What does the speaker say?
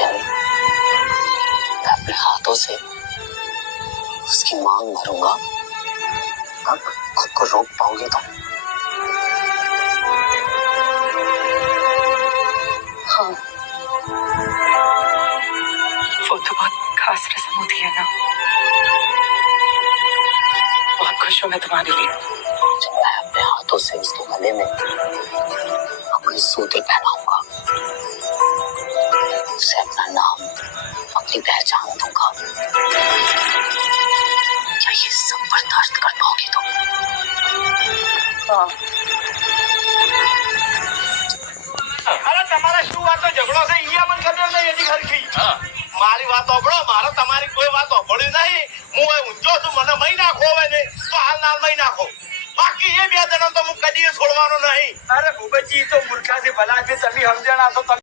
दिन मैं अपने हाथों से उसकी मांग भरूंगा, तब खुद को रोक पाओगे तुम। हाँ, वो तो बहुत खास रस्म होती है ना। बहुत खुश हूँ मैं तुम्हारे लिए। जब मैं अपने हाथों से उसके गले में अपनी सूती पहनाऊंगा, उसे अपना नाम, अपनी पहचान दूंगा, क्या ये सब बर्दाश्त कर पाओगी तुम? हाँ। अरे તમારે શું વાતો ઝઘડો છે ઈ મને ખબર નહીં એની ખરખી. મારી વાત સાંભળો, મારે તમારી કોઈ વાત સાંભળવી નહીં. હું હવે ઊંચો છું, મને મહી નાખો હવે ને તો હાલ મહી નાખો. બાકી એ બે જણા તો હું કદી છોડવાનો નહીં. અરે ભૂપતજી તો મૂર્ખાથી ભલા છે, તમે સમજણ આપો.